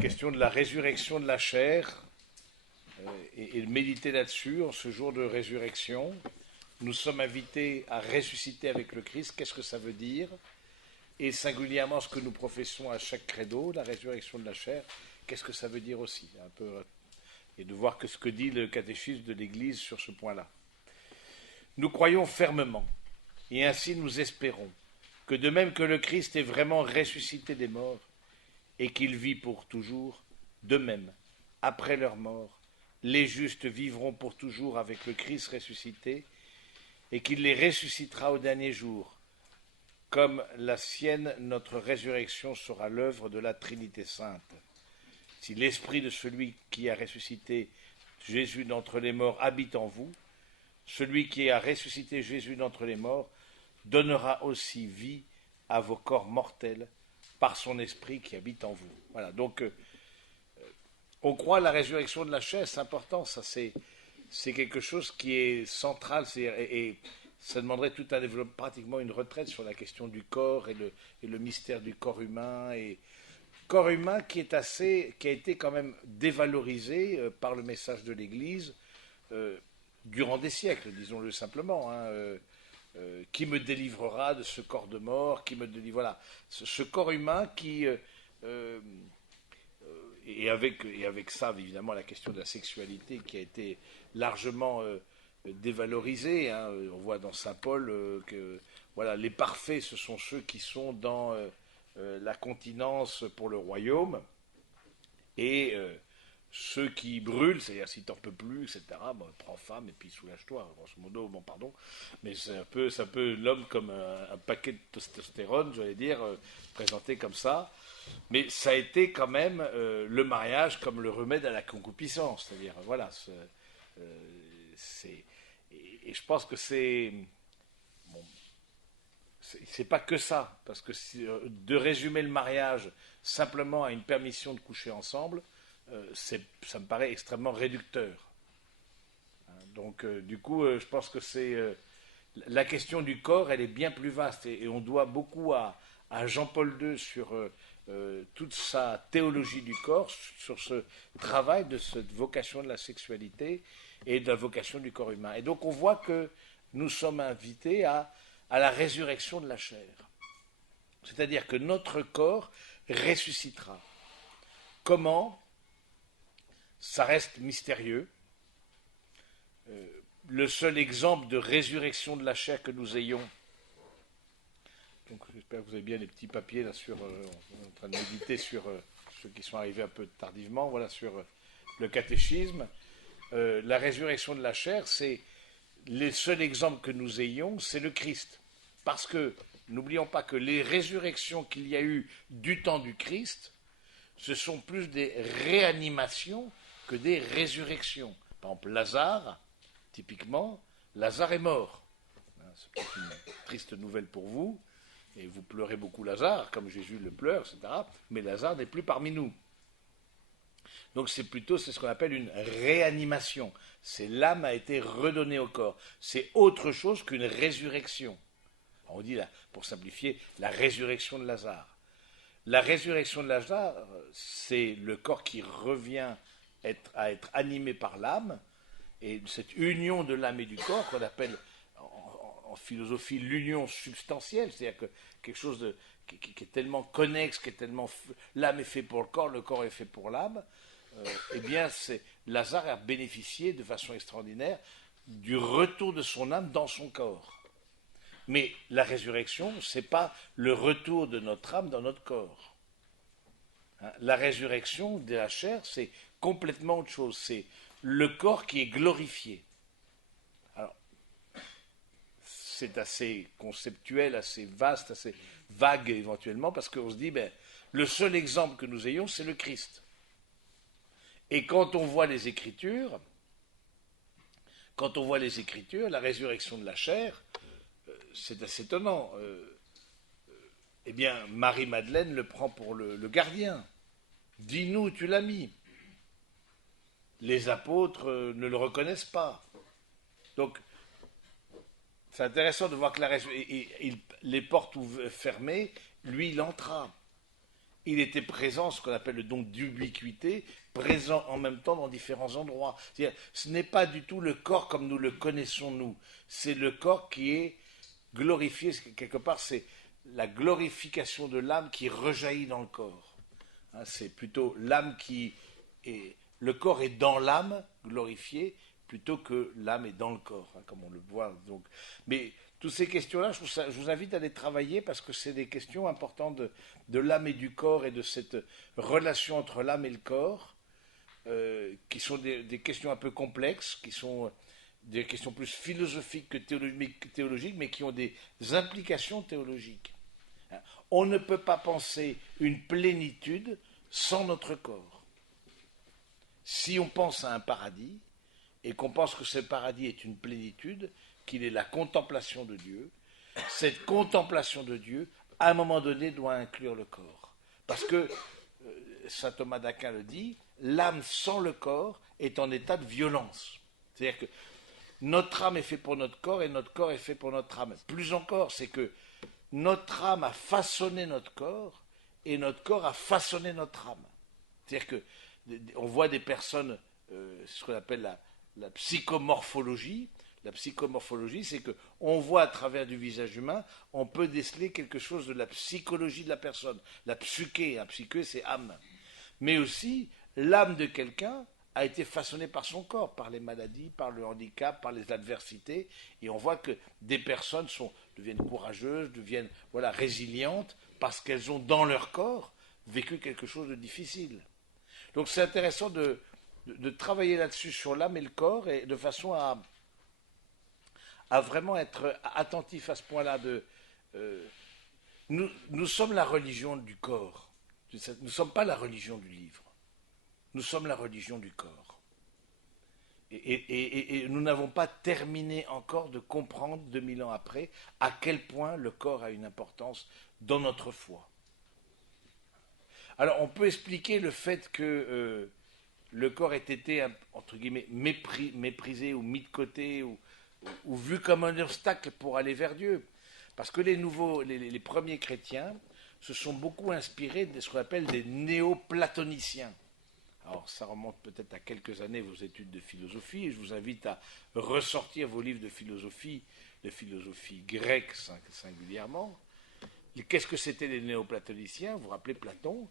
question de la résurrection de la chair et de méditer là-dessus en ce jour de résurrection. Nous sommes invités à ressusciter avec le Christ. Qu'est-ce que ça veut dire? Et singulièrement ce que nous professons à chaque credo, la résurrection de la chair, qu'est-ce que ça veut dire aussi un peu, et de voir que ce que dit le catéchisme de l'Église sur ce point-là. Nous croyons fermement, et ainsi nous espérons, que de même que le Christ est vraiment ressuscité des morts, et qu'il vit pour toujours, de même, après leur mort, les justes vivront pour toujours avec le Christ ressuscité, et qu'il les ressuscitera au dernier jour. Comme la sienne, notre résurrection sera l'œuvre de la Trinité sainte. Si l'esprit de celui qui a ressuscité Jésus d'entre les morts habite en vous, celui qui a ressuscité Jésus d'entre les morts donnera aussi vie à vos corps mortels par son esprit qui habite en vous. Voilà, donc on croit à la résurrection de la chair, c'est important, ça c'est quelque chose qui est central, et ça demanderait tout un développement, pratiquement une retraite sur la question du corps et le mystère du corps humain, et corps humain qui a été quand même dévalorisé par le message de l'Église durant des siècles, disons-le simplement. Qui me délivrera de ce corps de mort, qui me délivre, voilà, ce corps humain qui et avec ça évidemment la question de la sexualité qui a été largement dévalorisée. On voit dans saint Paul que voilà, les parfaits ce sont ceux qui sont dans la continence pour le royaume, et ceux qui brûlent, c'est-à-dire si t'en peux plus, etc., bon, prends femme et puis soulage-toi, grosso modo, bon pardon, mais c'est un peu l'homme comme un paquet de testostérone, j'allais dire, présenté comme ça, mais ça a été quand même le mariage comme le remède à la concupiscence, c'est-à-dire, voilà, c'est et je pense que bon, c'est pas que ça, parce que de résumer le mariage simplement à une permission de coucher ensemble, ça me paraît extrêmement réducteur. Donc, du coup, je pense que la question du corps, elle est bien plus vaste, et on doit beaucoup à Jean-Paul II sur toute sa théologie du corps, sur ce travail de cette vocation de la sexualité et de la vocation du corps humain. Et donc, on voit que nous sommes invités à la résurrection de la chair. C'est-à-dire que notre corps ressuscitera. Comment? Ça reste mystérieux. Le seul exemple de résurrection de la chair que nous ayons, donc j'espère que vous avez bien les petits papiers là on est en train de méditer sur ceux qui sont arrivés un peu tardivement, voilà, sur le catéchisme. La résurrection de la chair, c'est le seul exemple que nous ayons, c'est le Christ. Parce que, n'oublions pas que les résurrections qu'il y a eu du temps du Christ, ce sont plus des réanimations que des résurrections. Par exemple, Lazare, typiquement, Lazare est mort. C'est peut-être une triste nouvelle pour vous, et vous pleurez beaucoup Lazare, comme Jésus le pleure, etc. Mais Lazare n'est plus parmi nous. Donc c'est ce qu'on appelle une réanimation. C'est l'âme a été redonnée au corps. C'est autre chose qu'une résurrection. On dit, là, pour simplifier, la résurrection de Lazare. La résurrection de Lazare, c'est le corps qui revient à être animé par l'âme, et cette union de l'âme et du corps qu'on appelle en philosophie l'union substantielle, c'est-à-dire que quelque chose qui est tellement connexe, qui est tellement l'âme est fait pour le corps est fait pour l'âme. Eh bien, Lazare a bénéficié de façon extraordinaire du retour de son âme dans son corps. Mais la résurrection, ce n'est pas le retour de notre âme dans notre corps. La résurrection de la chair, c'est complètement autre chose. C'est le corps qui est glorifié. Alors, c'est assez conceptuel, assez vaste, assez vague éventuellement, parce qu'on se dit, le seul exemple que nous ayons, c'est le Christ. Et quand on voit les Écritures, la résurrection de la chair, c'est assez étonnant. Eh bien, Marie-Madeleine le prend pour le gardien. Dis-nous où tu l'as mis. Les apôtres ne le reconnaissent pas. Donc, c'est intéressant de voir que les portes fermées, lui, il entra. il était présent, ce qu'on appelle le don d'ubiquité, présent en même temps dans différents endroits. C'est-à-dire, ce n'est pas du tout le corps comme nous le connaissons nous, c'est le corps qui est glorifié, quelque part c'est la glorification de l'âme qui rejaillit dans le corps. Hein, c'est plutôt l'âme qui est... Le corps est dans l'âme glorifiée, plutôt que l'âme est dans le corps, hein, comme on le voit. Donc. Mais toutes ces questions-là, je vous invite à les travailler parce que c'est des questions importantes de l'âme et du corps et de cette relation entre l'âme et le corps, qui sont des questions un peu complexes, qui sont des questions plus philosophiques que théologiques, mais qui ont des implications théologiques. On ne peut pas penser une plénitude sans notre corps. Si on pense à un paradis, et qu'on pense que ce paradis est une plénitude, qu'il est la contemplation de Dieu, cette contemplation de Dieu, à un moment donné, doit inclure le corps. Parce que, saint Thomas d'Aquin le dit, l'âme sans le corps est en état de violence. C'est-à-dire que notre âme est faite pour notre corps et notre corps est fait pour notre âme. Plus encore, c'est que notre âme a façonné notre corps et notre corps a façonné notre âme. C'est-à-dire que on voit des personnes, ce qu'on appelle la psychomorphologie. La psychomorphologie, c'est qu'on voit à travers du visage humain, on peut déceler quelque chose de la psychologie de la personne. La psyché, la psyché c'est âme. Mais aussi, l'âme de quelqu'un a été façonnée par son corps, par les maladies, par le handicap, par les adversités. Et on voit que des personnes deviennent courageuses, deviennent résilientes, parce qu'elles ont dans leur corps vécu quelque chose de difficile. Donc c'est intéressant de travailler là-dessus sur l'âme et le corps, et de façon à vraiment être attentif à ce point-là. Nous sommes la religion du corps. Nous ne sommes pas la religion du livre. Nous sommes la religion du corps. Et nous n'avons pas terminé encore de comprendre, 2000 ans après, à quel point le corps a une importance dans notre foi. Alors, on peut expliquer le fait que le corps ait été, entre guillemets, méprisé ou mis de côté ou vu comme un obstacle pour aller vers Dieu. Parce que les premiers chrétiens se sont beaucoup inspirés de ce qu'on appelle des néoplatoniciens. Alors, ça remonte peut-être à quelques années vos études de philosophie, et je vous invite à ressortir vos livres de philosophie grecque singulièrement. Et qu'est-ce que c'était les néoplatoniciens? Vous vous rappelez Platon,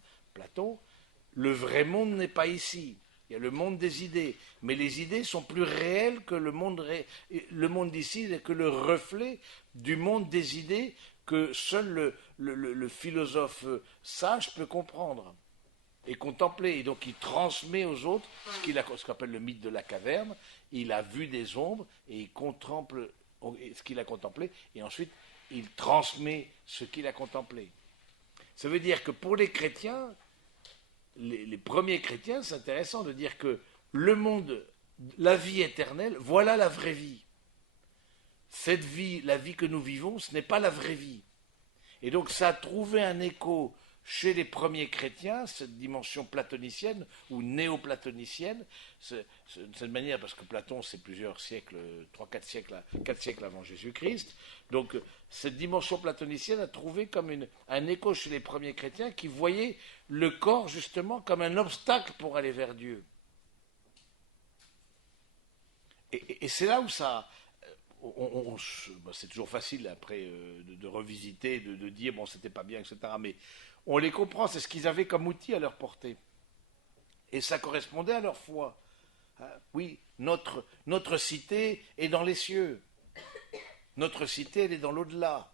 le vrai monde n'est pas ici. Il y a le monde des idées, mais les idées sont plus réelles que le monde d'ici n'est que le reflet du monde des idées que seul le philosophe sage peut comprendre et contempler. Et donc il transmet aux autres ce qu'on appelle le mythe de la caverne. Il a vu des ombres et il contemple ce qu'il a contemplé, et ensuite il transmet ce qu'il a contemplé. Ça veut dire que pour les chrétiens, les premiers chrétiens, c'est intéressant de dire que le monde, la vie éternelle, voilà la vraie vie. Cette vie, la vie que nous vivons, ce n'est pas la vraie vie. Et donc ça a trouvé un écho chez les premiers chrétiens, cette dimension platonicienne ou néo-platonicienne, c'est une manière, parce que Platon c'est plusieurs siècles, 4 siècles avant Jésus-Christ, donc cette dimension platonicienne a trouvé comme un écho chez les premiers chrétiens qui voyaient le corps justement comme un obstacle pour aller vers Dieu. Et c'est là où ça... c'est toujours facile après de revisiter, de dire bon c'était pas bien, etc. Mais on les comprend, c'est ce qu'ils avaient comme outil à leur portée. Et ça correspondait à leur foi. Oui, notre cité est dans les cieux. Notre cité, elle est dans l'au-delà.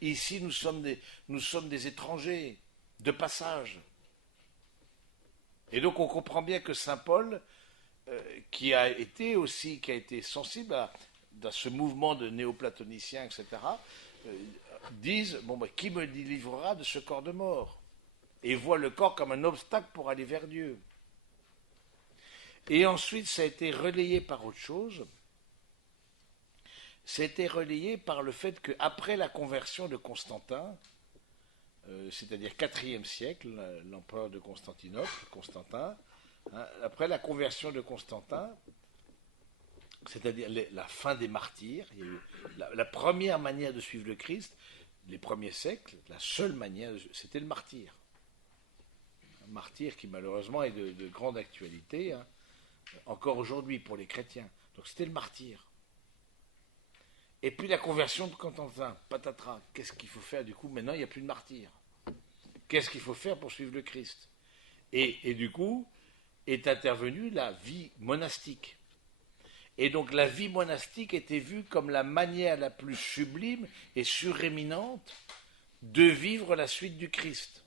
Ici, nous sommes des étrangers, de passage. Et donc, on comprend bien que saint Paul, qui a été sensible à ce mouvement de néoplatoniciens, etc., disent qui me délivrera de ce corps de mort, et voient le corps comme un obstacle pour aller vers Dieu. Et ensuite, ça a été relayé par autre chose. C'était relayé par le fait qu'après la conversion de Constantin, c'est-à-dire 4e siècle, l'empereur de Constantinople, Constantin, après la conversion de Constantin, c'est-à-dire la fin des martyrs, il y a eu la première manière de suivre le Christ, les premiers siècles, la seule manière, c'était le martyr. martyr qui malheureusement est de grande actualité, hein, encore aujourd'hui pour les chrétiens. Donc c'était le martyr. Et puis la conversion de Constantin, patatras, qu'est-ce qu'il faut faire du coup? Maintenant il n'y a plus de martyr. Qu'est-ce qu'il faut faire pour suivre le Christ? Et du coup est intervenue la vie monastique. Et donc la vie monastique était vue comme la manière la plus sublime et suréminente de vivre la suite du Christ,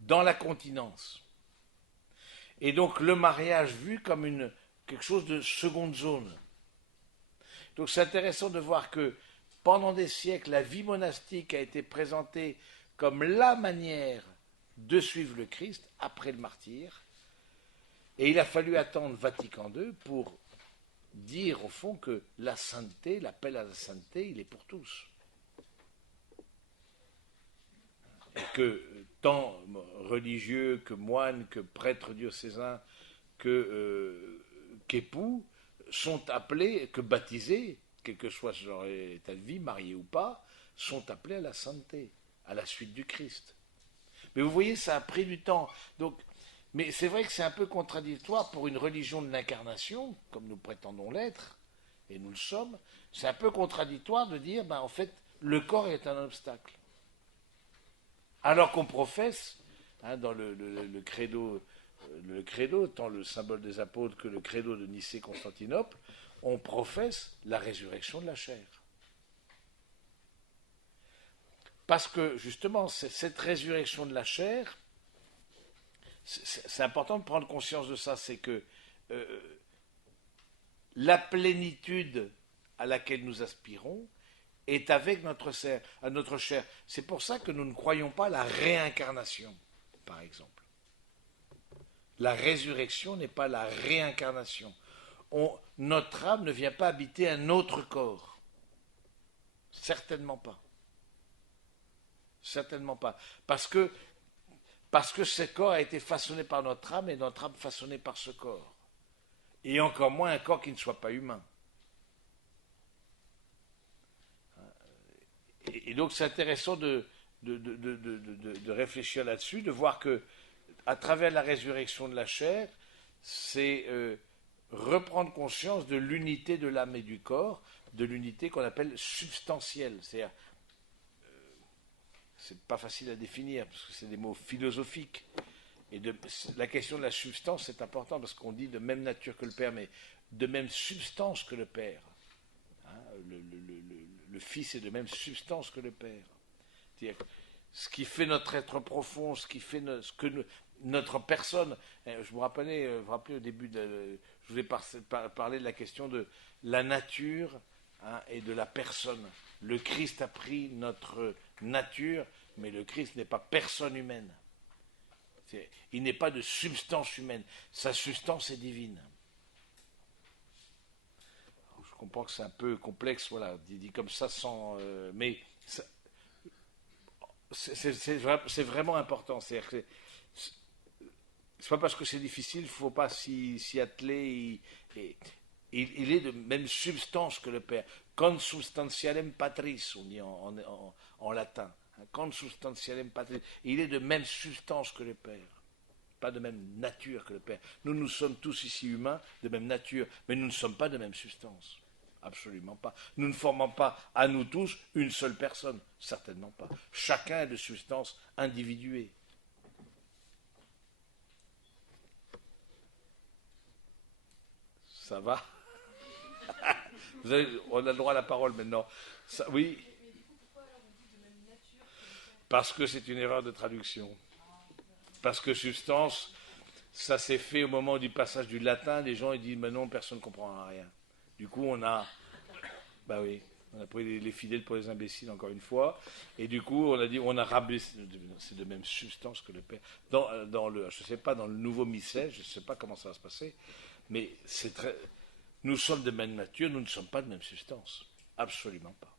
dans la continence. Et donc le mariage vu comme quelque chose de seconde zone. Donc c'est intéressant de voir que pendant des siècles, la vie monastique a été présentée comme la manière de suivre le Christ après le martyre. Et il a fallu attendre Vatican II pour dire au fond que la sainteté, l'appel à la sainteté, il est pour tous. Et que tant religieux que moines, que prêtres diocésains, qu'époux sont appelés, que baptisés, quel que soit leur état de vie, mariés ou pas, sont appelés à la sainteté, à la suite du Christ. Mais vous voyez, ça a pris du temps. Donc, mais c'est vrai que c'est un peu contradictoire pour une religion de l'incarnation, comme nous prétendons l'être, et nous le sommes, c'est un peu contradictoire de dire, en fait, le corps est un obstacle. Alors qu'on professe, hein, dans le credo, tant le symbole des apôtres que le credo de Nicée-Constantinople, on professe la résurrection de la chair. Parce que, justement, cette résurrection de la chair, c'est important de prendre conscience de ça, c'est que la plénitude à laquelle nous aspirons est avec notre chair. C'est pour ça que nous ne croyons pas à la réincarnation, par exemple. La résurrection n'est pas la réincarnation. Notre âme ne vient pas habiter un autre corps. Certainement pas. Certainement pas. Parce que ce corps a été façonné par notre âme et notre âme façonnée par ce corps. Et encore moins un corps qui ne soit pas humain. Et donc c'est intéressant de réfléchir là-dessus, de voir que à travers la résurrection de la chair, c'est reprendre conscience de l'unité de l'âme et du corps, de l'unité qu'on appelle substantielle. C'est-à-dire, c'est pas facile à définir, parce que c'est des mots philosophiques. Et la question de la substance, c'est important, parce qu'on dit de même nature que le Père, mais de même substance que le Père. Hein, le Fils est de même substance que le Père. C'est-à-dire, ce qui fait notre être profond, ce qui fait notre personne. Je me rappelais, au début, je voulais parler de la question de la nature, hein, et de la personne. Le Christ a pris notre nature, mais le Christ n'est pas personne humaine. Il n'est pas de substance humaine. Sa substance est divine. Alors, je comprends que c'est un peu complexe, voilà, dit comme ça, mais c'est vraiment important. C'est-à-dire que c'est pas parce que c'est difficile, il ne faut pas s'y atteler. Il est de même substance que le Père. Consubstantialem patris, on dit en latin. Consubstantialem patris. Il est de même substance que le Père. Pas de même nature que le Père. Nous sommes tous ici humains, de même nature, mais nous ne sommes pas de même substance. Absolument pas. Nous ne formons pas à nous tous une seule personne. Certainement pas. Chacun est de substance individuée. Ça va? On a le droit à la parole maintenant. Ça, oui. Parce que c'est une erreur de traduction. Parce que substance, ça s'est fait au moment du passage du latin. Les gens ils disent, mais non, personne ne comprend rien. Du coup, on a pris les fidèles pour les imbéciles, encore une fois. Et du coup, on a dit, on a rabaissé, c'est de même substance que le Père. Je ne sais pas, dans le nouveau missel, je ne sais pas comment ça va se passer, mais nous sommes de même nature, nous ne sommes pas de même substance. Absolument pas.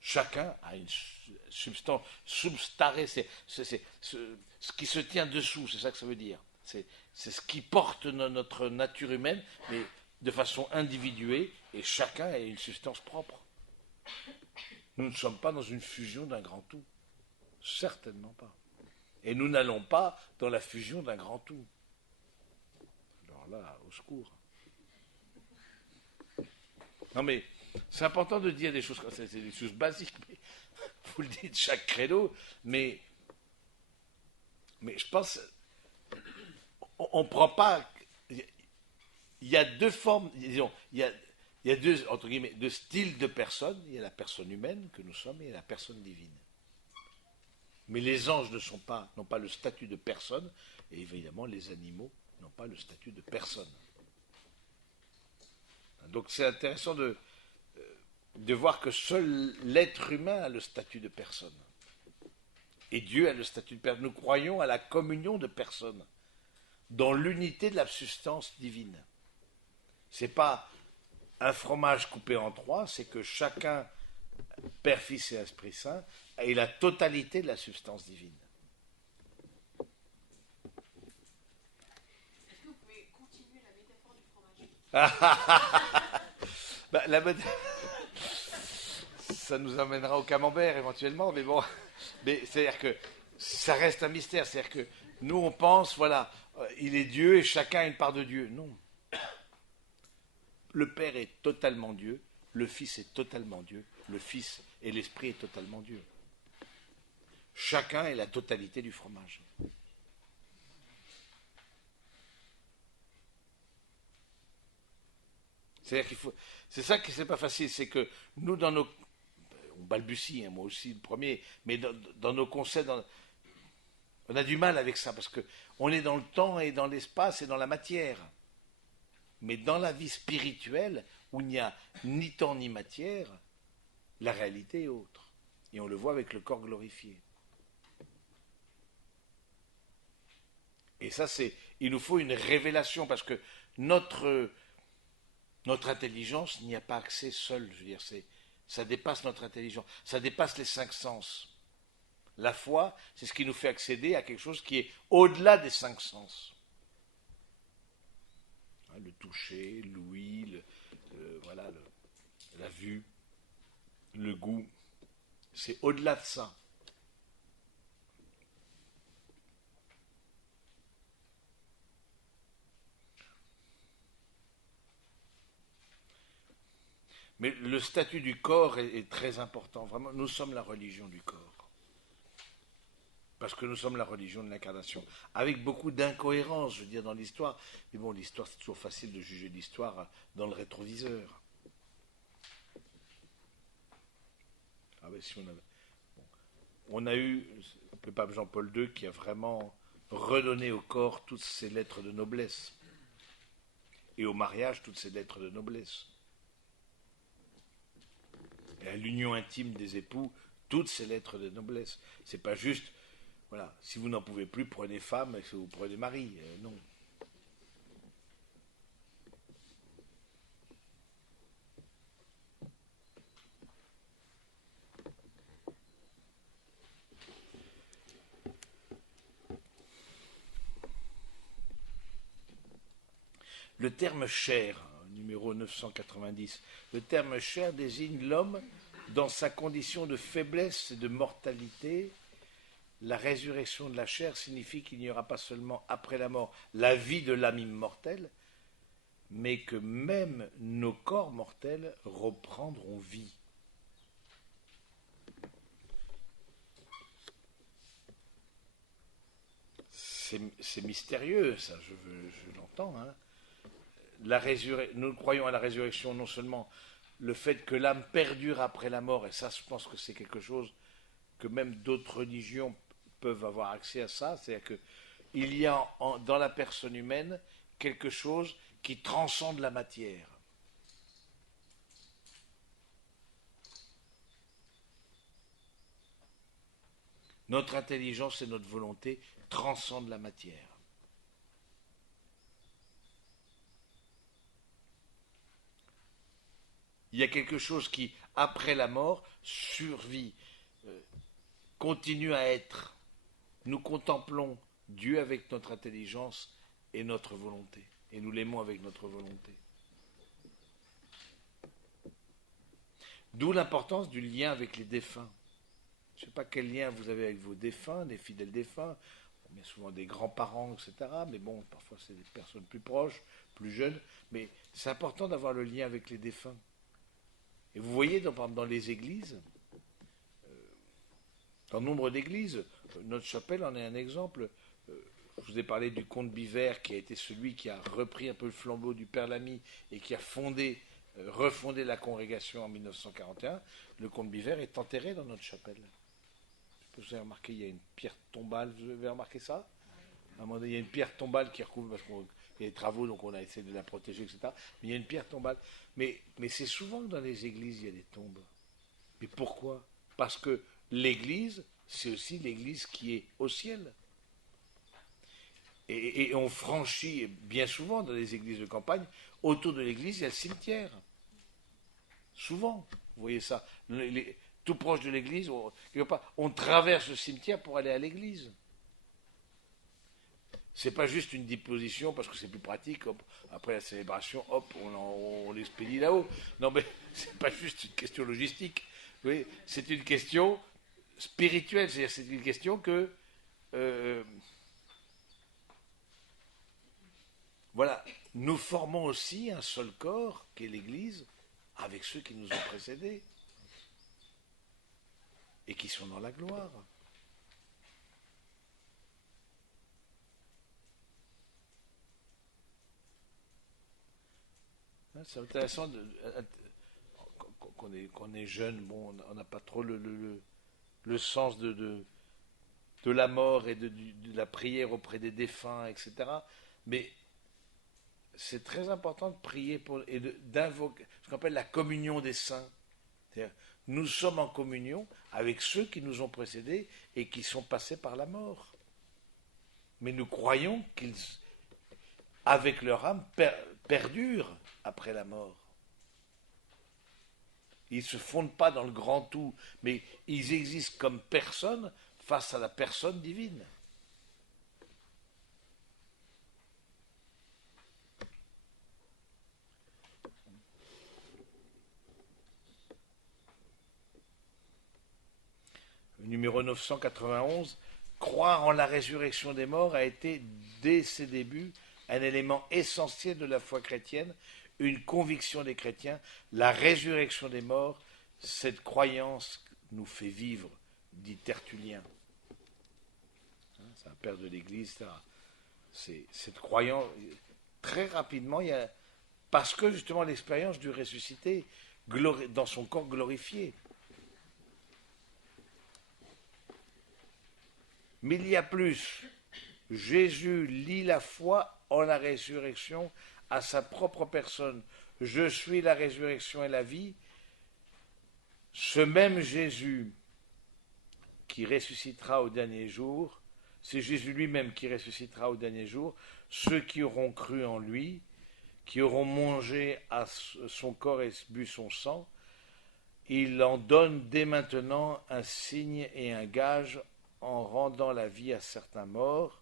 Chacun a une substance, substare, c'est ce qui se tient dessous, c'est ça que ça veut dire. C'est ce qui porte notre nature humaine, mais de façon individuée, et chacun a une substance propre. Nous ne sommes pas dans une fusion d'un grand tout. Certainement pas. Et nous n'allons pas dans la fusion d'un grand tout. Alors là, au secours. Non mais, c'est important de dire des choses comme ça, c'est des choses basiques, mais vous le dites chaque credo, mais je pense, on ne prend pas. Il y a deux formes, disons, il y a deux, entre guillemets, deux styles de personnes. Il y a la personne humaine que nous sommes et la personne divine. Mais les anges n'ont pas le statut de personne, et évidemment les animaux n'ont pas le statut de personne. Donc c'est intéressant de voir que seul l'être humain a le statut de personne. Et Dieu a le statut de personne. Nous croyons à la communion de personnes, dans l'unité de la substance divine. Ce n'est pas un fromage coupé en trois, c'est que chacun, Père, Fils et Esprit Saint, ait la totalité de la substance divine. Est-ce que vous pouvez continuer la métaphore du fromage? Ça nous amènera au camembert éventuellement, mais bon, mais c'est-à-dire que ça reste un mystère, c'est-à-dire que nous on pense, voilà, il est Dieu et chacun a une part de Dieu. Non. Le Père est totalement Dieu, le Fils est totalement Dieu, le Fils et l'Esprit est totalement Dieu. Chacun est la totalité du fromage. C'est-à-dire qu'il faut. C'est ça qui c'est pas facile, c'est que nous dans nos. On balbutie, hein, moi aussi le premier, mais dans nos concepts, on a du mal avec ça parce que on est dans le temps et dans l'espace et dans la matière. Mais dans la vie spirituelle, où il n'y a ni temps ni matière, la réalité est autre. Et on le voit avec le corps glorifié. Et ça, il nous faut une révélation parce que notre intelligence n'y a pas accès seule. Je veux dire, ça dépasse notre intelligence, ça dépasse les cinq sens. La foi, c'est ce qui nous fait accéder à quelque chose qui est au-delà des cinq sens. Le toucher, l'ouïe, voilà, la vue, le goût, c'est au-delà de ça. Mais le statut du corps est très important. Vraiment, nous sommes la religion du corps. Parce que nous sommes la religion de l'incarnation. Avec beaucoup d'incohérences, je veux dire, dans l'histoire. Mais bon, l'histoire, c'est toujours facile de juger l'histoire dans le rétroviseur. Ah ben, si on a eu le pape Jean-Paul II qui a vraiment redonné au corps toutes ses lettres de noblesse. Et au mariage, toutes ses lettres de noblesse. Et à l'union intime des époux, toutes ces lettres de noblesse. C'est pas juste, voilà, si vous n'en pouvez plus, prenez femme et vous prenez mari. Non. Le terme chair, numéro 990, le terme chair désigne l'homme dans sa condition de faiblesse et de mortalité. La résurrection de la chair signifie qu'il n'y aura pas seulement après la mort la vie de l'âme immortelle, mais que même nos corps mortels reprendront vie. C'est mystérieux, ça, je l'entends. Hein. Nous croyons à la résurrection, non seulement le fait que l'âme perdure après la mort, et ça, je pense que c'est quelque chose que même d'autres religions peuvent avoir accès à ça, c'est-à-dire qu'il y a dans la personne humaine quelque chose qui transcende la matière. Notre intelligence et notre volonté transcendent la matière. Il y a quelque chose qui, après la mort, survit, continue à être. Nous contemplons Dieu avec notre intelligence et notre volonté. Et nous l'aimons avec notre volonté. D'où l'importance du lien avec les défunts. Je ne sais pas quel lien vous avez avec vos défunts, des fidèles défunts, bien souvent des grands-parents, etc. Mais bon, parfois c'est des personnes plus proches, plus jeunes. Mais c'est important d'avoir le lien avec les défunts. Et vous voyez, dans les églises, dans nombre d'églises, notre chapelle en est un exemple. Je vous ai parlé du comte Biver, qui a été celui qui a repris un peu le flambeau du Père Lamy et qui a refondé la congrégation en 1941. Le comte Biver est enterré dans notre chapelle. Vous avez remarqué, il y a une pierre tombale. Vous avez remarqué ça? À un moment donné, il y a une pierre tombale qui recouvre, parce qu'il y a des travaux, donc on a essayé de la protéger, etc. Mais il y a une pierre tombale. Mais c'est souvent que dans les églises, il y a des tombes. Mais pourquoi? Parce que l'église, c'est aussi l'église qui est au ciel. Et on franchit, bien souvent dans les églises de campagne, autour de l'église, il y a le cimetière. Souvent, vous voyez ça. Tout proche de l'église, on traverse le cimetière pour aller à l'église. C'est pas juste une disposition parce que c'est plus pratique. Hop, après la célébration, hop, on l'expédie là-haut. Non, mais c'est pas juste une question logistique. Oui, c'est une question spirituelle. C'est-à-dire, c'est une question que voilà, nous formons aussi un seul corps qui est l'Église avec ceux qui nous ont précédés et qui sont dans la gloire. C'est intéressant qu'on est jeune, bon, on n'a pas trop le sens de la mort et de la prière auprès des défunts, etc. Mais c'est très important de prier et d'invoquer ce qu'on appelle la communion des saints. C'est-à-dire, nous sommes en communion avec ceux qui nous ont précédés et qui sont passés par la mort. Mais nous croyons qu'ils, avec leur âme, perdurent après la mort. Ils ne se fondent pas dans le grand tout, mais ils existent comme personne face à la personne divine. Numéro 991, croire en la résurrection des morts a été, dès ses débuts, un élément essentiel de la foi chrétienne, une conviction des chrétiens. La résurrection des morts, cette croyance nous fait vivre, dit Tertullien. C'est un père de l'Église, etc. C'est cette croyance, très rapidement, parce que justement l'expérience du ressuscité dans son corps glorifié. Mais il y a plus. Jésus lie la foi en la résurrection à sa propre personne. Je suis la résurrection et la vie. Ce même Jésus qui ressuscitera au dernier jour, c'est Jésus lui-même qui ressuscitera au dernier jour, ceux qui auront cru en lui, qui auront mangé à son corps et bu son sang, il en donne dès maintenant un signe et un gage en rendant la vie à certains morts,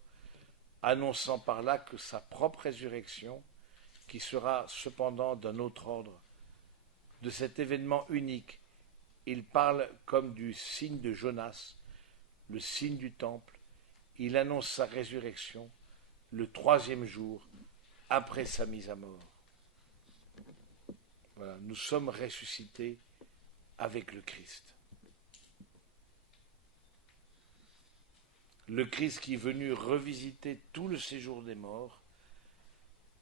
annonçant par là que sa propre résurrection, qui sera cependant d'un autre ordre, de cet événement unique, il parle comme du signe de Jonas, le signe du temple, il annonce sa résurrection le 3e jour après sa mise à mort. Voilà, nous sommes ressuscités avec le Christ. Le Christ qui est venu revisiter tout le séjour des morts,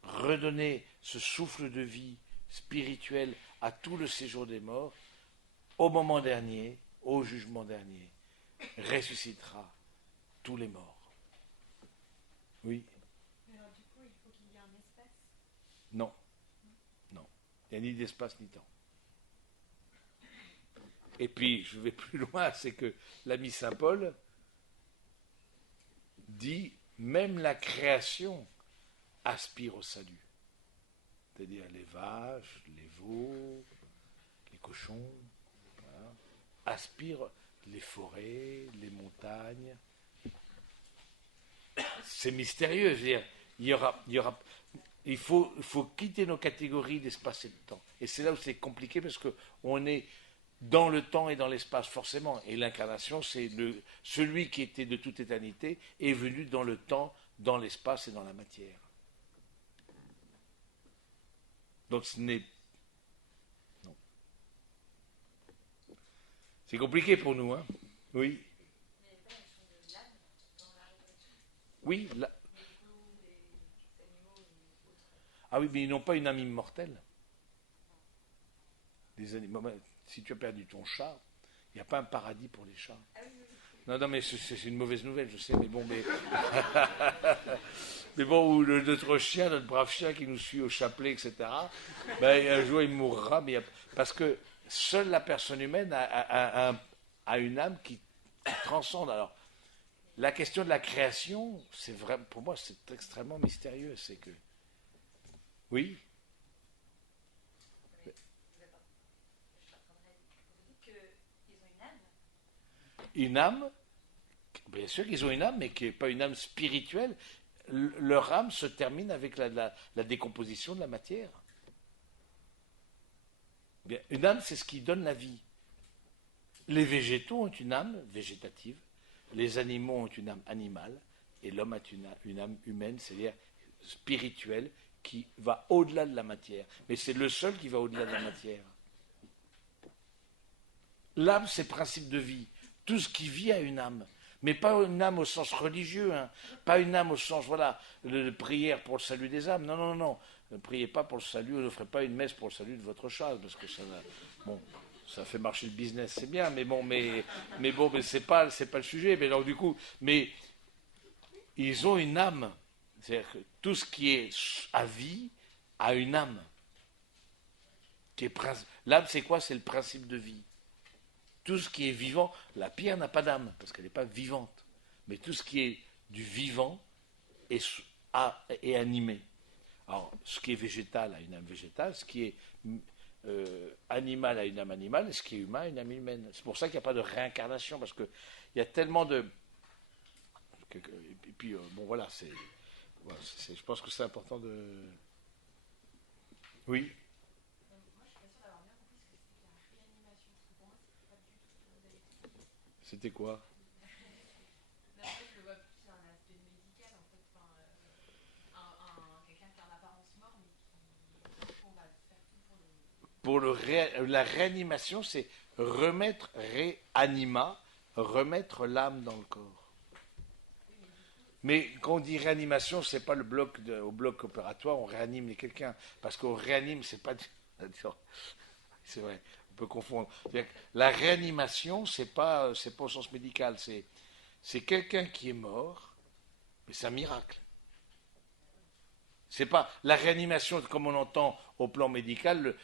redonner ce souffle de vie spirituelle à tout le séjour des morts, au moment dernier, au jugement dernier, ressuscitera tous les morts. Oui. Alors du coup, il faut qu'il y ait un espace. Non. Non. Il n'y a ni d'espace ni temps. Et puis, je vais plus loin, c'est que l'ami Saint Paul dit même la création aspire au salut. C'est-à-dire les vaches, les veaux, les cochons, voilà, aspirent les forêts, les montagnes. C'est mystérieux, je veux dire, il faut quitter nos catégories d'espace et de temps. Et c'est là où c'est compliqué parce qu'on est dans le temps et dans l'espace, forcément. Et l'incarnation, c'est celui qui était de toute éternité est venu dans le temps, dans l'espace et dans la matière. Donc ce n'est... Non. C'est compliqué pour nous, hein. Oui. Oui. Ah oui, mais ils n'ont pas une âme immortelle. Des animaux. Si tu as perdu ton chat, il n'y a pas un paradis pour les chats. Non, non, mais c'est une mauvaise nouvelle, je sais, mais bon, mais bon, ou notre chien, notre brave chien qui nous suit au chapelet, etc., ben, un jour il mourra, mais parce que seule la personne humaine a une âme qui transcende. Alors, la question de la création, c'est vrai, pour moi, c'est extrêmement mystérieux. C'est que. Oui. Une âme, bien sûr qu'ils ont une âme, mais qui n'est pas une âme spirituelle. Leur âme se termine avec la décomposition de la matière. Bien, une âme, c'est ce qui donne la vie. Les végétaux ont une âme végétative, les animaux ont une âme animale, et l'homme a une âme humaine, c'est-à-dire spirituelle, qui va au-delà de la matière. Mais c'est le seul qui va au-delà de la matière. L'âme, c'est principe de vie. Tout ce qui vit a une âme. Mais pas une âme au sens religieux, hein. Pas une âme au sens, voilà, de prière pour le salut des âmes. Non, non, non. Ne priez pas pour le salut, ne ferez pas une messe pour le salut de votre chat, parce que ça, bon, ça fait marcher le business, c'est bien, mais c'est pas le sujet. Mais donc du coup, mais ils ont une âme. C'est-à-dire que tout ce qui est à vie a une âme. L'âme, c'est quoi? C'est le principe de vie. Tout ce qui est vivant, la pierre n'a pas d'âme, parce qu'elle n'est pas vivante. Mais tout ce qui est du vivant est animé. Alors, ce qui est végétal a une âme végétale, ce qui est animal a une âme animale, et ce qui est humain a une âme humaine. C'est pour ça qu'il n'y a pas de réincarnation, parce qu'il y a tellement de... Et puis, bon voilà, je pense que c'est important de... Oui. C'était quoi? Mais en fait, je le vois plus sur un aspect médical, en fait. Enfin, quelqu'un qui a en apparence mort, mais qui on va faire tout pour le. La réanimation, c'est remettre l'âme dans le corps. Mais quand on dit réanimation, c'est pas au bloc opératoire, on réanime quelqu'un. Parce qu'on réanime, c'est pas... C'est vrai, on peut confondre. La réanimation, c'est pas au sens médical, c'est quelqu'un qui est mort, mais c'est un miracle. C'est pas la réanimation comme on entend au plan médical,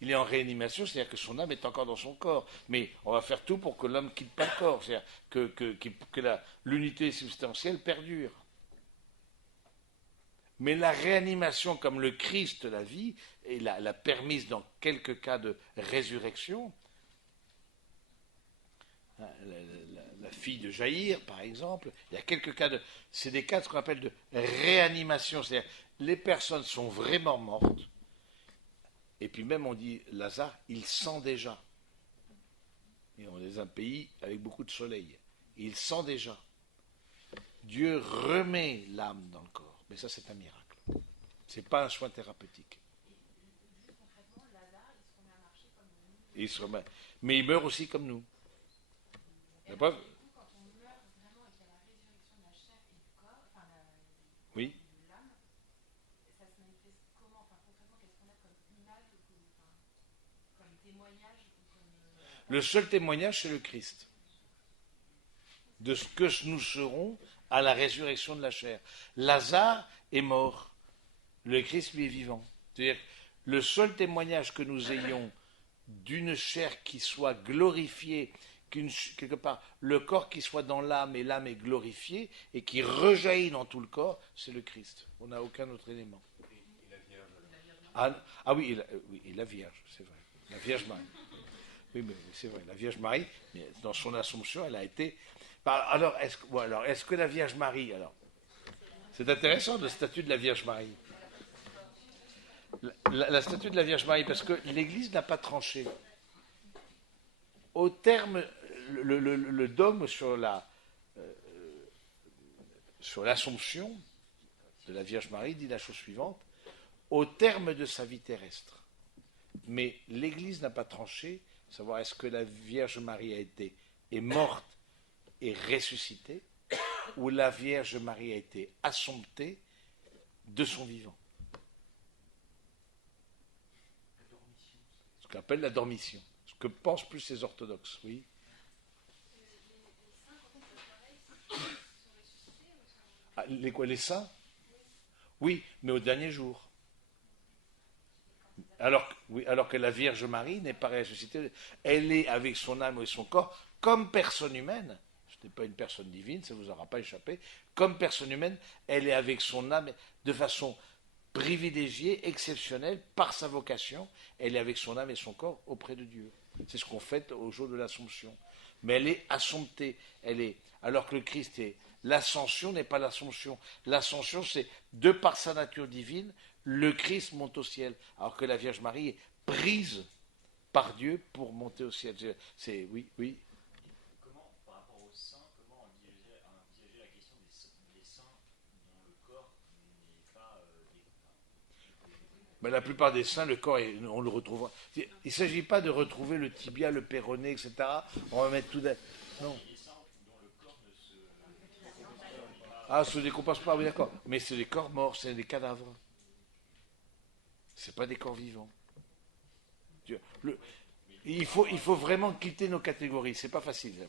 il est en réanimation, c'est-à-dire que son âme est encore dans son corps. Mais on va faire tout pour que l'homme quitte pas le corps, c'est-à-dire que l'unité substantielle perdure. Mais la réanimation, comme le Christ la vie, et l'a permise dans quelques cas de résurrection, la fille de Jaïr, par exemple, il y a quelques cas c'est des cas ce qu'on appelle de réanimation, c'est-à-dire les personnes sont vraiment mortes, et puis même on dit Lazare, il sent déjà. Et on est dans un pays avec beaucoup de soleil, il sent déjà. Dieu remet l'âme dans le corps, mais ça c'est un miracle. C'est pas un soin thérapeutique. Juste concrètement, Lazare, il se remet à marcher comme nous. Il se remet, mais il meurt aussi comme nous. Et alors, du coup, quand on meurt vraiment et qu'il y a la résurrection de la chair et du corps, enfin Oui. de l'âme, ça se manifeste comment? Enfin, concrètement, qu'est-ce qu'on a comme image ou comme témoignage ou comme... Le seul témoignage, c'est le Christ. De ce que nous serons à la résurrection de la chair. Lazare est mort. Le Christ, lui, est vivant. C'est-à-dire, le seul témoignage que nous ayons d'une chair qui soit glorifiée, quelque part, le corps qui soit dans l'âme et l'âme est glorifiée et qui rejaillit dans tout le corps, c'est le Christ. On n'a aucun autre élément. Ah oui, et la Vierge, c'est vrai. La Vierge Marie. Oui, mais c'est vrai, la Vierge Marie, dans son Assomption, elle a été... Alors, est-ce que la Vierge Marie... Alors, c'est intéressant, le statut de la Vierge Marie. La statue de la Vierge Marie, parce que l'Église n'a pas tranché. Au terme, le dogme sur l'Assomption de la Vierge Marie dit la chose suivante, au terme de sa vie terrestre. Mais l'Église n'a pas tranché, savoir est-ce que la Vierge Marie est morte et ressuscitée, ou la Vierge Marie a été assomptée de son vivant. Ce qu'on appelle la dormition. Ce que pensent plus les orthodoxes, oui. Ah, les saints? Oui, mais au dernier jour. Alors que la Vierge Marie n'est pas ressuscitée. Elle est avec son âme et son corps comme personne humaine. Ce n'est pas une personne divine, ça ne vous aura pas échappé. Comme personne humaine, elle est avec son âme de façon privilégiée, exceptionnelle, par sa vocation. Elle est avec son âme et son corps auprès de Dieu. C'est ce qu'on fait au jour de l'Assomption. Mais elle est assomptée. Alors que le Christ est. L'ascension n'est pas l'assomption. L'ascension, c'est de par sa nature divine, le Christ monte au ciel. Alors que la Vierge Marie est prise par Dieu pour monter au ciel. C'est oui, oui. Comment, par rapport aux saints, comment envisager la question des saints dont le corps n'est pas Mais la plupart des saints, le corps, on le retrouvera. Il ne s'agit pas de retrouver le tibia, le péroné, etc. On va mettre tout d'un. Non. Ah, se décompose pas, oui, d'accord. Mais c'est des corps morts, c'est des cadavres. C'est pas des corps vivants. Il faut vraiment quitter nos catégories. C'est pas facile.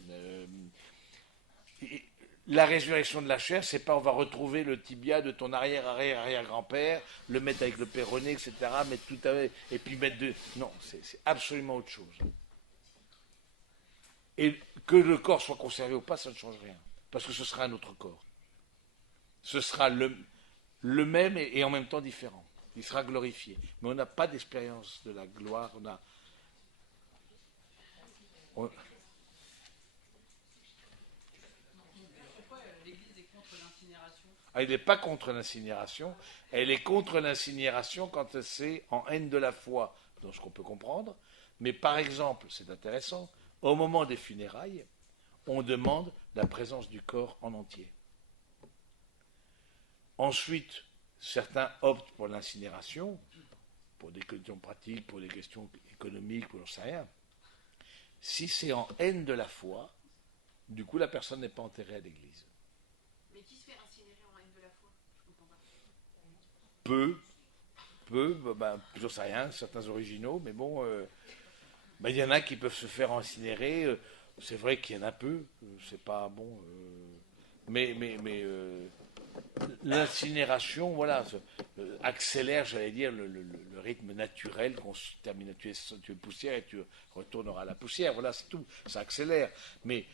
La résurrection de la chair, c'est pas on va retrouver le tibia de ton arrière-arrière-arrière-grand-père, le mettre avec le péroné, etc. Mettre tout avec, et puis mettre deux. Non, c'est absolument autre chose. Et que le corps soit conservé ou pas, ça ne change rien. Parce que ce sera un autre corps. Ce sera le même et en même temps différent. Il sera glorifié. Mais on n'a pas d'expérience de la gloire. Pourquoi l'Église est contre l'incinération? Elle n'est pas contre l'incinération. Elle est contre l'incinération quand c'est en haine de la foi, dans ce qu'on peut comprendre. Mais par exemple, c'est intéressant, au moment des funérailles, on demande la présence du corps en entier. Ensuite, certains optent pour l'incinération, pour des questions pratiques, pour des questions économiques, pour j'en sais rien. Si c'est en haine de la foi, du coup la personne n'est pas enterrée à l'église. Mais qui se fait incinérer en haine de la foi? Je comprends pas. J'en sais rien, certains originaux, mais bon, il y en a qui peuvent se faire incinérer. C'est vrai qu'il y en a peu, c'est pas bon. Mais l'incinération, voilà, accélère, j'allais dire, le rythme naturel qu'on se termine, tu es poussière et tu retourneras à la poussière, voilà, c'est tout, ça accélère. Mais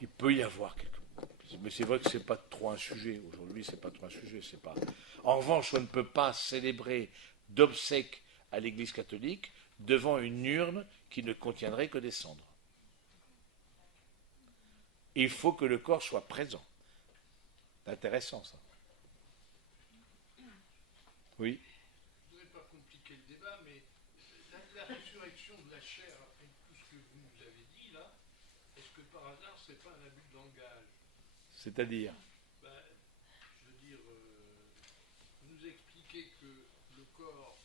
il peut y avoir quelque chose. Mais c'est vrai que c'est pas trop un sujet, aujourd'hui c'est pas trop un sujet, c'est pas. En revanche, on ne peut pas célébrer d'obsèques à l'église catholique devant une urne qui ne contiendrait que des cendres. Il faut que le corps soit présent. C'est intéressant, ça. Oui. Je ne voudrais pas compliquer le débat, mais la résurrection de la chair, après tout ce que vous nous avez dit là, est-ce que par hasard, c'est pas un abus de langage? C'est-à-dire Je veux dire, vous nous expliquez que le corps,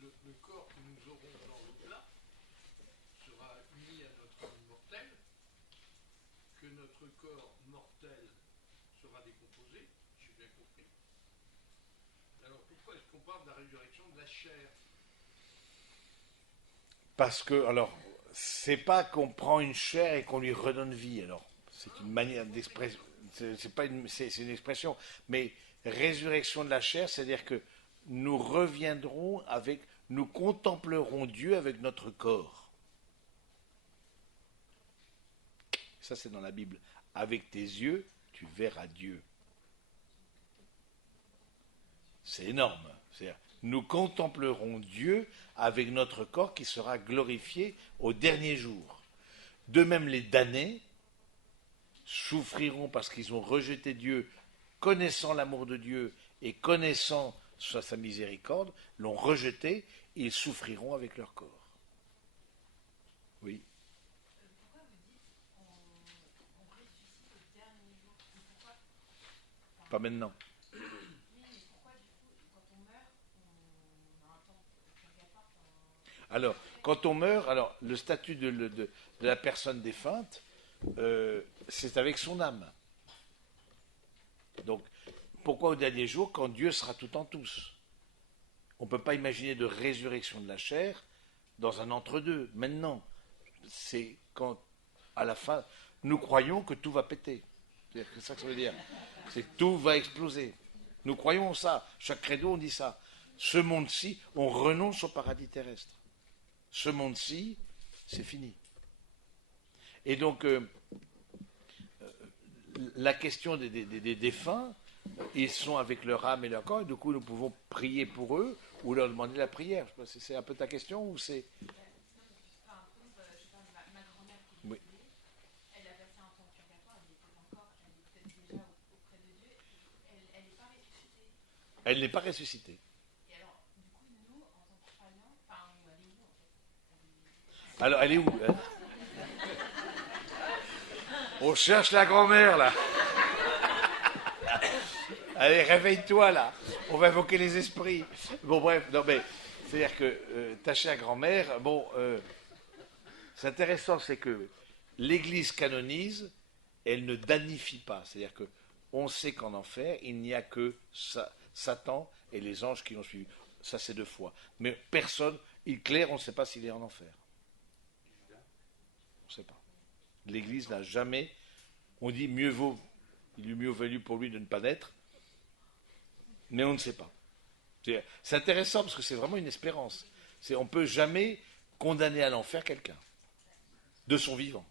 le corps que nous aurons dans l'au-delà sera uni à notre âme mortelle, que notre corps mortel sera décomposé, j'ai bien compris. Alors pourquoi est-ce qu'on parle de la résurrection de la chair? Parce que, alors, c'est pas qu'on prend une chair et qu'on lui redonne vie, alors. C'est une manière d'expression. C'est une expression. Mais résurrection de la chair, c'est-à-dire que nous reviendrons nous contemplerons Dieu avec notre corps. Ça, c'est dans la Bible. Avec tes yeux, tu verras Dieu. C'est énorme. C'est-à-dire, nous contemplerons Dieu avec notre corps qui sera glorifié au dernier jour. De même, les damnés souffriront parce qu'ils ont rejeté Dieu, connaissant l'amour de Dieu et connaissant sa miséricorde, l'ont rejeté, ils souffriront avec leur corps. Oui. pas maintenant. Oui, mais pourquoi du coup, quand on meurt, on a un temps de purgatoire, Alors, quand on meurt, alors le statut de la personne défunte, c'est avec son âme. Donc, pourquoi au dernier jour, quand Dieu sera tout en tous? On ne peut pas imaginer de résurrection de la chair dans un entre-deux. Maintenant, c'est quand, à la fin, nous croyons que tout va péter. C'est ça que ça veut dire. C'est que tout va exploser. Nous croyons ça. Chaque credo, on dit ça. Ce monde-ci, on renonce au paradis terrestre. Ce monde-ci, c'est fini. Et donc, la question des défunts, ils sont avec leur âme et leur corps, et du coup, nous pouvons prier pour eux ou leur demander la prière. Je sais pas si c'est un peu ta question ou c'est... Enfin, par exemple, je parle de ma grand-mère qui est Oui. décédée, elle a passé un temps au purgatoire, elle est peut-être déjà auprès de Dieu, elle n'est pas ressuscitée. Elle n'est pas ressuscitée. Et alors, du coup, nous, en tant que croyants, enfin, elle est où en fait? Alors, elle est où hein? On cherche la grand-mère, là. Allez, réveille-toi, là. On va invoquer les esprits. Bon, bref, non, mais c'est-à-dire que ta chère grand-mère, bon, c'est intéressant, c'est que l'Église canonise, elle ne danifie pas. C'est-à-dire que on sait qu'en enfer, il n'y a que Satan et les anges qui l'ont suivi. Ça, c'est 2 fois. Mais personne, il clair, on ne sait pas s'il est en enfer. On ne sait pas. L'Église n'a jamais, on dit il eût mieux valu pour lui de ne pas naître, mais on ne sait pas. C'est intéressant parce que c'est vraiment une espérance. On ne peut jamais condamner à l'enfer quelqu'un, de son vivant.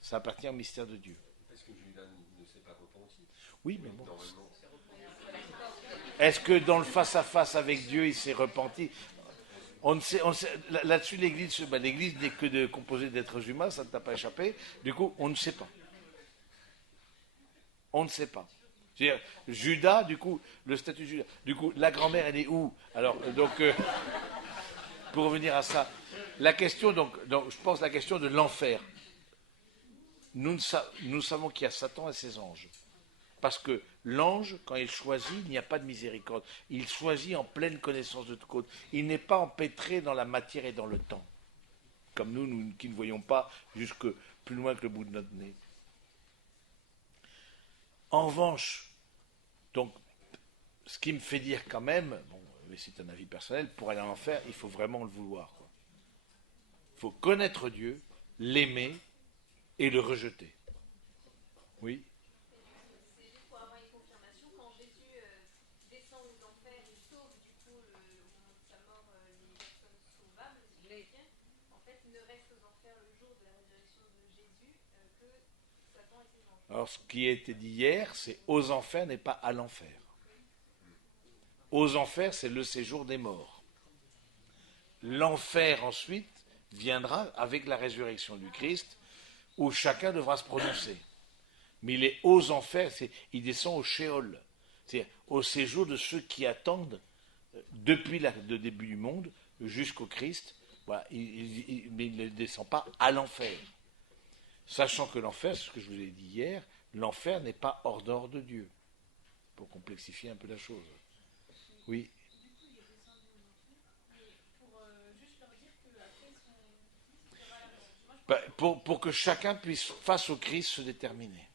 Ça appartient au mystère de Dieu. Parce que Judas ne s'est pas repenti. Oui, mais bon. Normalement. Est-ce que dans le face-à-face avec Dieu, il s'est repenti? On ne sait, là-dessus, l'Église n'est que composée d'êtres humains, ça ne t'a pas échappé. Du coup, on ne sait pas. On ne sait pas. C'est-à-dire, Judas, du coup, le statut de Judas. Du coup, la grand-mère, elle est où? Alors, donc, pour revenir à ça, la question, donc, je pense la question de l'enfer. Nous savons qu'il y a Satan et ses anges. Parce que l'ange, quand il choisit, il n'y a pas de miséricorde. Il choisit en pleine connaissance de tout côté. Il n'est pas empêtré dans la matière et dans le temps. Comme nous qui ne voyons pas jusque plus loin que le bout de notre nez. En revanche, donc, ce qui me fait dire quand même, bon, mais c'est un avis personnel, pour aller en enfer, il faut vraiment le vouloir. Il faut connaître Dieu, l'aimer et le rejeter. Oui. C'est juste pour avoir une confirmation, quand Jésus descend aux enfers et sauve du coup au moment de sa mort les personnes sauvables, si je puis dire, en fait il ne reste aux enfers le jour de la résurrection de Jésus que Satan et ses anges. Alors ce qui a été dit hier, c'est aux enfers n'est pas à l'enfer. Aux enfers, c'est le séjour des morts. L'enfer ensuite viendra avec la résurrection du Christ, où chacun devra se prononcer. Mais il est aux enfers, il descend au Sheol, c'est-à-dire au séjour de ceux qui attendent depuis le début du monde jusqu'au Christ. Voilà, mais il ne descend pas à l'enfer. Sachant que l'enfer, c'est ce que je vous ai dit hier, l'enfer n'est pas hors d'ordre de Dieu, pour complexifier un peu la chose. Oui. Pour que chacun puisse, face au Christ, se déterminer.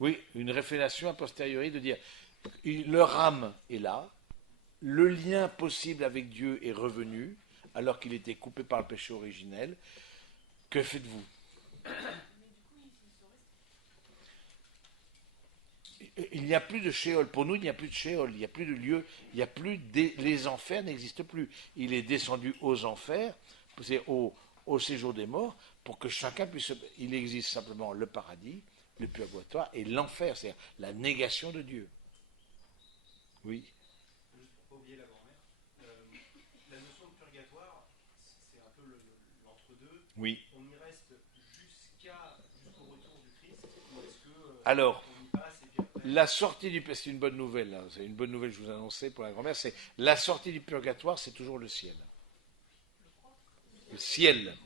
Oui, une révélation a posteriori de dire, leur âme est là, le lien possible avec Dieu est revenu, alors qu'il était coupé par le péché originel. Que faites-vous? Il n'y a plus de Sheol. Pour nous, il n'y a plus de Sheol. Il n'y a plus de lieu. Il n'y a plus les enfers n'existent plus. Il est descendu aux enfers, c'est au séjour des morts, pour que chacun puisse. Il existe simplement le paradis, le purgatoire et l'enfer, c'est-à-dire la négation de Dieu. Oui. Juste pour pas oublier la grand-mère, la notion de purgatoire, c'est un peu l'entre-deux. Oui. On y reste jusqu'au retour du Christ, ou est-ce que Alors, on y passe et puis après... la sortie du c'est une bonne nouvelle, là. C'est une bonne nouvelle que je vous annonçais pour la grand-mère, c'est la sortie du purgatoire, c'est toujours le ciel. Le ciel.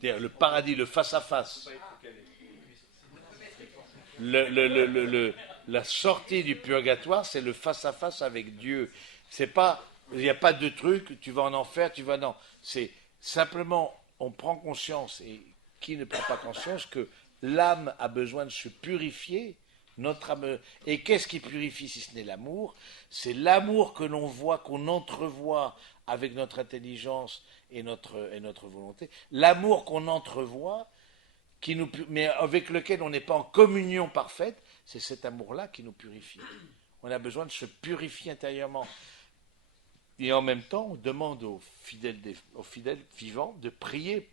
C'est-à-dire le paradis, le face-à-face. la sortie du purgatoire, c'est le face-à-face avec Dieu. C'est pas, il n'y a pas de truc, tu vas en enfer, tu vas... Non, c'est simplement, on prend conscience, et qui ne prend pas conscience, que l'âme a besoin de se purifier, notre âme... Et qu'est-ce qui purifie si ce n'est l'amour? C'est l'amour que l'on voit, qu'on entrevoit avec notre intelligence et notre volonté. L'amour qu'on entrevoit, mais avec lequel on n'est pas en communion parfaite, c'est cet amour-là qui nous purifie. On a besoin de se purifier intérieurement. Et en même temps, on demande aux fidèles vivants de prier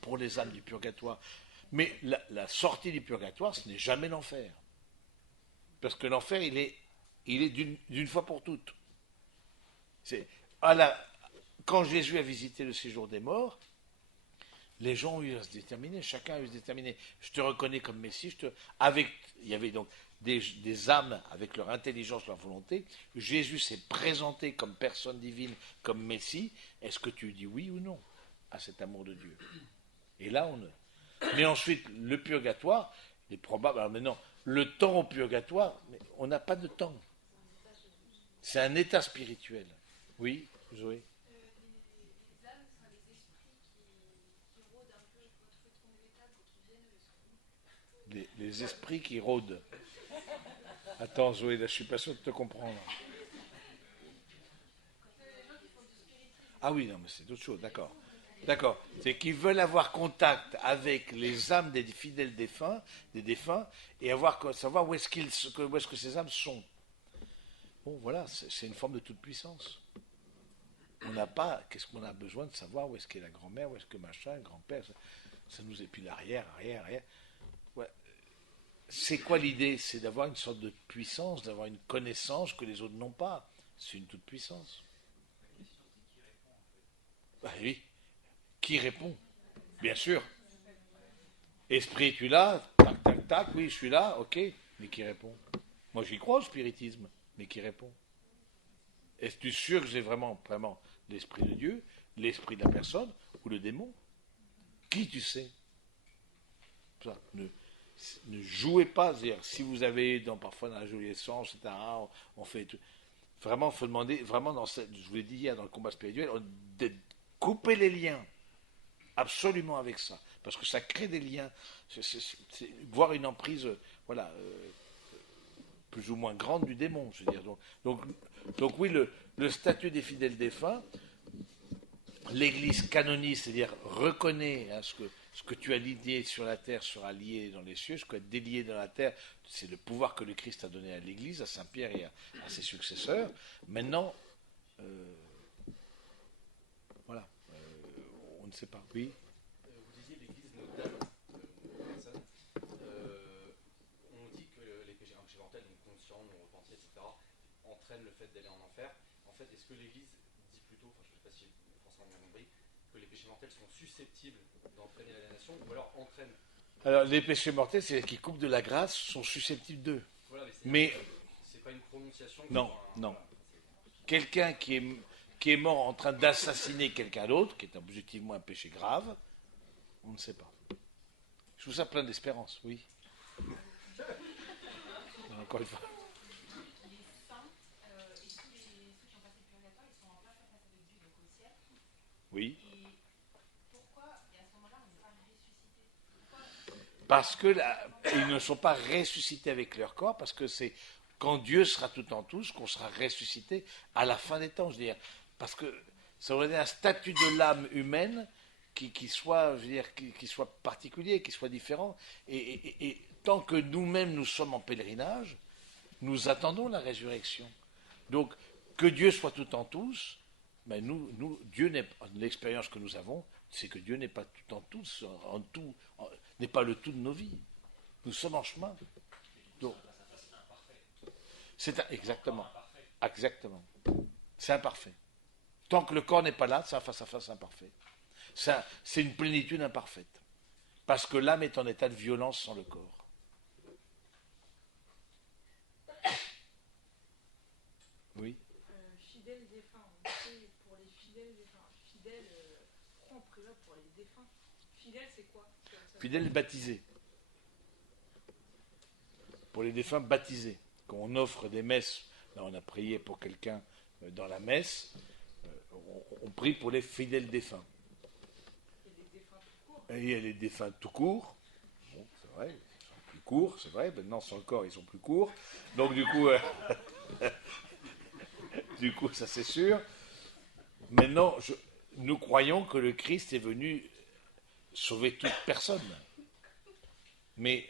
pour les âmes du purgatoire. Mais la sortie du purgatoire, ce n'est jamais l'enfer. Parce que l'enfer, il est d'une fois pour toutes. Quand Jésus a visité le séjour des morts, les gens ont eu à se déterminer, chacun a eu à se déterminer. Je te reconnais comme Messie, il y avait donc des âmes avec leur intelligence, leur volonté. Jésus s'est présenté comme personne divine, comme Messie. Est-ce que tu dis oui ou non à cet amour de Dieu? Et là, mais ensuite, le purgatoire, il est probable. Alors maintenant, le temps au purgatoire, mais on n'a pas de temps. C'est un état spirituel. Oui, Zoé. Les âmes sont les esprits qui rôdent un peu votre fruit végétal et qui viennent Les esprits qui rôdent. Attends, Zoé, là, je suis pas sûr de te comprendre. Ah oui, non, mais c'est autre chose, d'accord. D'accord. C'est qu'ils veulent avoir contact avec les âmes des fidèles défunts, et savoir où est-ce que ces âmes sont. Bon, voilà, c'est une forme de toute puissance. On n'a pas, qu'est-ce qu'on a besoin de savoir où est-ce qu'est la grand-mère, où est-ce que machin, grand-père, ça nous puis l'arrière. Ouais. C'est quoi l'idée? C'est d'avoir une sorte de puissance, d'avoir une connaissance que les autres n'ont pas. C'est une toute puissance. Bah oui. Qui répond? Bien sûr. Esprit, tu es là? Tac, tac, tac, oui, je suis là, ok. Mais qui répond? Moi, j'y crois au spiritisme, mais qui répond? Es-tu sûr que j'ai vraiment l'esprit de Dieu, l'esprit de la personne ou le démon? Qui tu sais? Ça, ne jouez pas. C'est-à-dire, si vous avez parfois dans la jouissance, etc., on fait tout. Vraiment, il faut demander, vraiment, je vous l'ai dit hier dans le combat spirituel, de couper les liens. Absolument avec ça. Parce que ça crée des liens. C'est voir une emprise, plus ou moins grande du démon, je veux dire. Donc oui, le statut des fidèles défunts, l'Église canonise, c'est-à-dire reconnaît ce que tu as lié sur la terre sera lié dans les cieux, ce que tu as délié dans la terre, c'est le pouvoir que le Christ a donné à l'Église, à Saint-Pierre et à ses successeurs. Maintenant, on ne sait pas. Oui. Vous disiez l'Église moderne, personne. On dit que les péchés mortels, donc conscients, non repentis, etc., entraînent le fait d'aller en enfer. En fait, est-ce que l'Église dit plutôt, enfin je ne sais pas si j'ai forcément bien compris, que les péchés mortels sont susceptibles d'entraîner la damnation, ou alors entraînent? Alors les péchés mortels, c'est qui coupent de la grâce, sont susceptibles d'eux. Voilà, mais c'est pas une prononciation. Non. Quelqu'un qui est mort en train d'assassiner quelqu'un d'autre, qui est objectivement un péché grave, on ne sait pas. Je trouve ça plein d'espérance, oui. Encore une fois. Les saints et tous ceux qui ont passé le purgatoire, ils sont en face à face avec Dieu, donc au ciel. Oui. Et pourquoi, et à ce moment-là, on n'est pas ressuscité? Parce qu'ils ne sont pas ressuscités avec leur corps, parce que c'est quand Dieu sera tout en tous qu'on sera ressuscité à la fin des temps, je veux dire. Parce que ça aurait été un statut de l'âme humaine qui soit, je veux dire, qui soit particulier, qui soit différent. Et tant que nous-mêmes nous sommes en pèlerinage, nous attendons la résurrection. Donc, que Dieu soit tout en tous, mais Dieu l'expérience que nous avons, c'est que Dieu n'est pas tout en tous, n'est pas le tout de nos vies. Nous sommes en chemin. Donc, exactement. C'est imparfait. Tant que le corps n'est pas là, c'est un face-à-face imparfait. C'est une plénitude imparfaite. Parce que l'âme est en état de violence sans le corps. Oui. Fidèles défunts, pour les fidèles défunts. Fidèles, pourquoi on prie là pour les défunts? Fidèle, c'est quoi? Fidèle baptisé. pour les défunts baptisés. Quand on offre des messes, là on a prié pour quelqu'un dans la messe, on prie pour les fidèles défunts. Et il y a les défunts tout court. Bon, c'est vrai, ils sont plus courts, c'est vrai. Maintenant, sur le corps, ils sont plus courts. Donc, du coup, ça c'est sûr. Maintenant, nous croyons que le Christ est venu sauver toute personne. Mais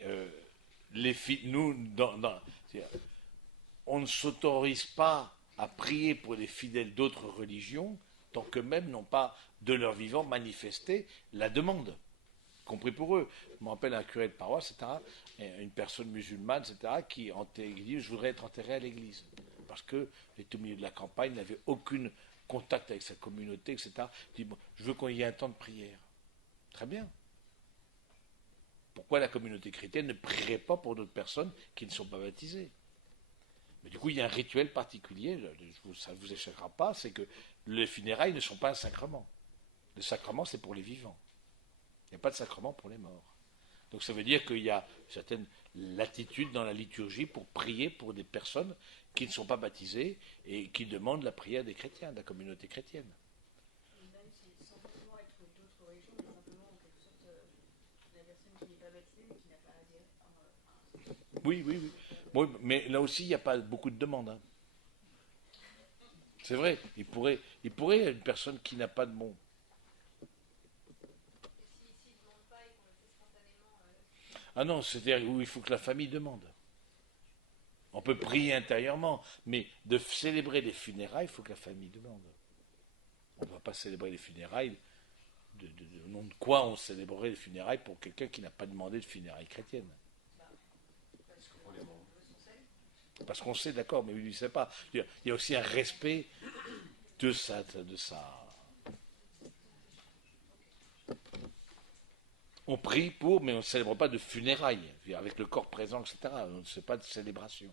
on ne s'autorise pas à prier pour les fidèles d'autres religions tant qu'eux-mêmes n'ont pas, de leur vivant, manifesté la demande. Compris pour eux. Je me rappelle un curé de paroisse, etc., une personne musulmane, etc., qui dit « je voudrais être enterré à l'église ». Parce qu'il était au milieu de la campagne, n'avait aucun contact avec sa communauté, etc. Il dit bon, « je veux qu'il y ait un temps de prière ». Très bien. Pourquoi la communauté chrétienne ne prierait pas pour d'autres personnes qui ne sont pas baptisées? Mais du coup, il y a un rituel particulier, ça ne vous échappera pas, c'est que les funérailles ne sont pas un sacrement. Le sacrement, c'est pour les vivants. Il n'y a pas de sacrement pour les morts. Donc ça veut dire qu'il y a certaines latitudes dans la liturgie pour prier pour des personnes qui ne sont pas baptisées et qui demandent la prière des chrétiens, de la communauté chrétienne. Même si, sans forcément être d'autres religions, mais simplement en quelque sorte la personne qui n'est pas baptisée mais qui n'a pas adhéré. Oui, oui, oui. Bon, mais là aussi, il n'y a pas beaucoup de demandes. Hein. C'est vrai, il pourrait une personne qui n'a pas de bon. Ah non, c'est-à-dire où il faut que la famille demande. On peut prier intérieurement, mais de célébrer les funérailles, il faut que la famille demande. On ne va pas célébrer les funérailles. Au nom de quoi on célébrerait les funérailles pour quelqu'un qui n'a pas demandé de funérailles chrétiennes? Parce qu'on sait, d'accord, mais lui ne sait pas. Il y a aussi un respect de ça. On prie pour, mais on ne célèbre pas de funérailles, avec le corps présent, etc. On ne fait pas de célébration.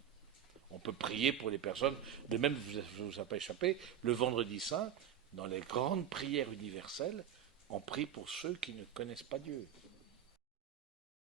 On peut prier pour les personnes. De même, je ne vous ai pas échappé, le vendredi saint, dans les grandes prières universelles, on prie pour ceux qui ne connaissent pas Dieu.